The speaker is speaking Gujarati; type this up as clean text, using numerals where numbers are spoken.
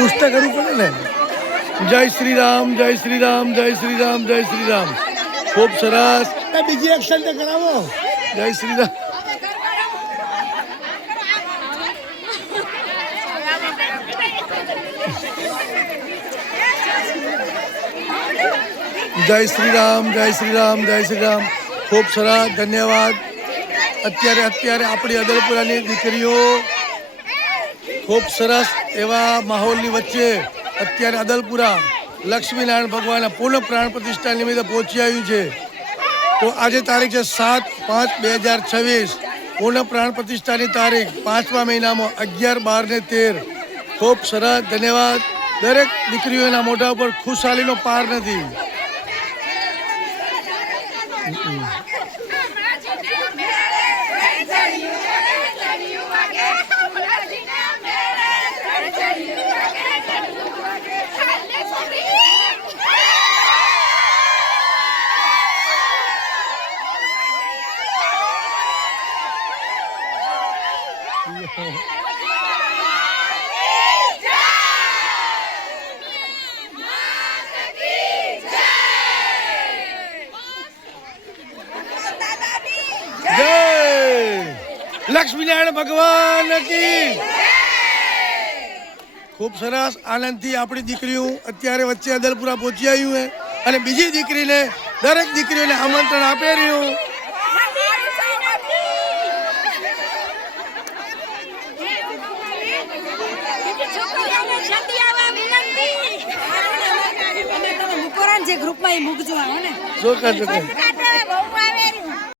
પુસ્તક કરવું પડે ને. જય શ્રી રામ, જય શ્રી રામ, જય શ્રી રામ, જય શ્રી રામ. ખૂબ સરસ. બીજી એક્શન તો કરાવો. જય શ્રી રામ. જય શ્રી રામ, જય શ્રી રામ, જય શ્રી રામ. ખૂબ સરસ, ધન્યવાદ. અત્યારે આપણી અદલપુરાની દીકરીઓ ખૂબ સરસ એવા માહોલની વચ્ચે અત્યારે અદલપુરા લક્ષ્મીનારાયણ ભગવાનના પૂર્ણ પ્રાણ પ્રતિષ્ઠા નિમિત્તે પહોંચી આવ્યું છે. તો આજે તારીખ છે 7/5/2026. પૂર્ણ પ્રાણ પ્રતિષ્ઠાની તારીખ 5મા મહિનામાં 11, 12 ને 13. ખૂબ સરસ, ધન્યવાદ. દરેક દીકરીઓના મોઢા ઉપર ખુશાલીનો પાર નથી. લક્ષ્મીનારાયણ ભગવાન કી. ખૂબ સરસ, આનંદથી આપણી દીકરીઓ અત્યારે વચ્ચે અદલપુરા પહોંચી આવ્યું છે અને બીજી દીકરીને દરેક દીકરીઓને આમંત્રણ આપી રહ્યું. ગ્રુપમાં મૂકજો ને. ચોક્કસ.